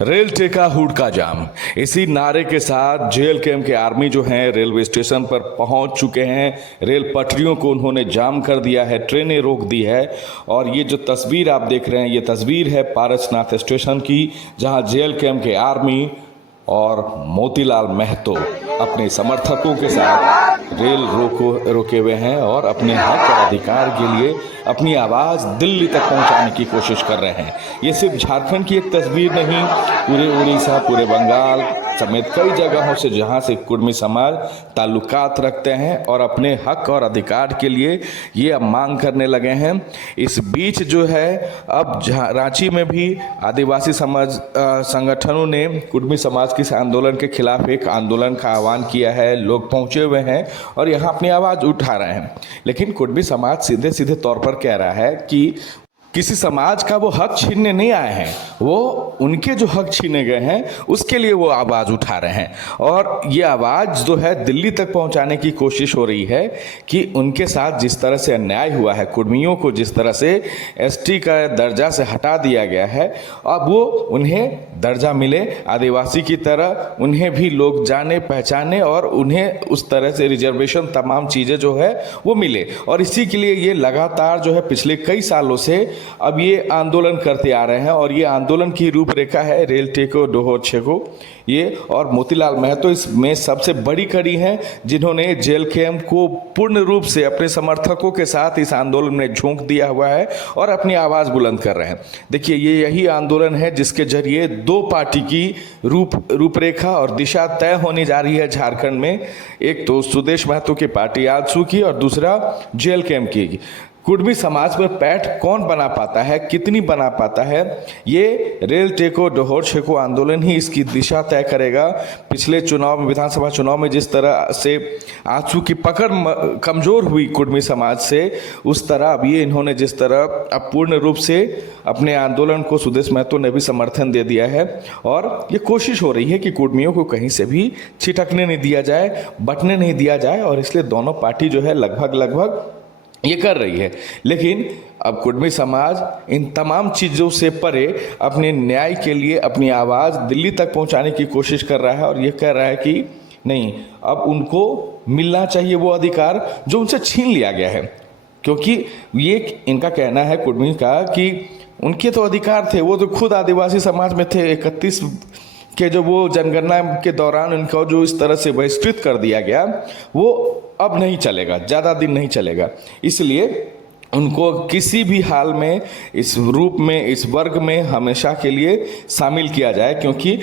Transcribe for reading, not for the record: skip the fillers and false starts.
Rail टेका hood का जाम। इसी नारे के साथ जेल कैंप के आर्मी जो हैं रेलवे स्टेशन पर पहुंच चुके हैं। रेल पटरियों को उन्होंने जाम कर दिया है, ट्रेनें रोक दी है। और ये जो तस्वीर आप देख रहे हैं, ये तस्वीर है पारसनाथ स्टेशन की, जहां जेल कैंप के आर्मी और मोतीलाल महतो अपने समर्थकों के साथ रेल रोके हुए हैं और अपने हक और अधिकार के लिए अपनी आवाज़ दिल्ली तक पहुंचाने की कोशिश कर रहे हैं। ये सिर्फ झारखंड की एक तस्वीर नहीं, पूरे उड़ीसा, पूरे बंगाल समेत कई जगहों से जहां से कुर्मी समाज ताल्लुकात रखते हैं और अपने हक और अधिकार के लिए ये अब मांग करने लगे हैं। इस बीच जो है अब रांची में भी आदिवासी समाज संगठनों ने कुर्मी समाज के इस आंदोलन के खिलाफ एक आंदोलन का आह्वान किया है। लोग पहुंचे हुए हैं और यहाँ अपनी आवाज़ उठा रहे हैं। लेकिन कुर्मी समाज सीधे सीधे तौर पर कह रहा है कि किसी समाज का वो हक छीनने नहीं आए हैं, वो उनके जो हक छीने गए हैं उसके लिए वो आवाज़ उठा रहे हैं। और ये आवाज़ जो है दिल्ली तक पहुंचाने की कोशिश हो रही है कि उनके साथ जिस तरह से अन्याय हुआ है, कुर्मियों को जिस तरह से एसटी का दर्जा से हटा दिया गया है, अब वो उन्हें दर्जा मिले, आदिवासी की तरह उन्हें भी लोग जाने पहचाने और उन्हें उस तरह से रिजर्वेशन तमाम चीज़ें जो है वो मिले। और इसी के लिए ये लगातार जो है पिछले कई सालों से अब ये आंदोलन करते आ रहे हैं। और ये आंदोलन की रूपरेखा है रेल टेको डोहो छेको ये, और मोतीलाल महतो इसमें सबसे बड़ी कड़ी हैं जिन्होंने जेल कैंप को पूर्ण रूप से अपने समर्थकों के साथ इस आंदोलन में झोंक दिया हुआ है और अपनी आवाज़ बुलंद कर रहे हैं। देखिए, ये यही आंदोलन है जिसके जरिए दो पार्टी की रूपरेखा और दिशा तय होने जा रही है झारखंड में। एक तो सुदेश महतो की पार्टी आजसू की और दूसरा जेल कैंप की। कुर्मी समाज पर पैठ कौन बना पाता है, कितनी बना पाता है, ये रेल टेको डोहोर छेको आंदोलन ही इसकी दिशा तय करेगा। पिछले चुनाव में, विधानसभा चुनाव में जिस तरह से आजसू की पकड़ कमज़ोर हुई कुर्मी समाज से, उस तरह अब ये इन्होंने जिस तरह अब पूर्ण रूप से अपने आंदोलन को सुदेश महतो ने भी समर्थन दे दिया है। और ये कोशिश हो रही है कि कुर्मियों को कहीं से भी छिटकने नहीं दिया जाए, बंटने नहीं दिया जाए। और इसलिए दोनों पार्टी जो है लगभग ये कर रही है। लेकिन अब कुर्मी समाज इन तमाम चीज़ों से परे अपने न्याय के लिए अपनी आवाज़ दिल्ली तक पहुंचाने की कोशिश कर रहा है और ये कह रहा है कि नहीं, अब उनको मिलना चाहिए वो अधिकार जो उनसे छीन लिया गया है। क्योंकि ये इनका कहना है कुर्मी का कि उनके तो अधिकार थे, वो तो खुद आदिवासी समाज में थे। 31 के जो वो जनगणना के दौरान उनको जो इस तरह से बहिष्कृत कर दिया गया, वो अब नहीं चलेगा, ज़्यादा दिन नहीं चलेगा। इसलिए उनको किसी भी हाल में इस रूप में, इस वर्ग में हमेशा के लिए शामिल किया जाए। क्योंकि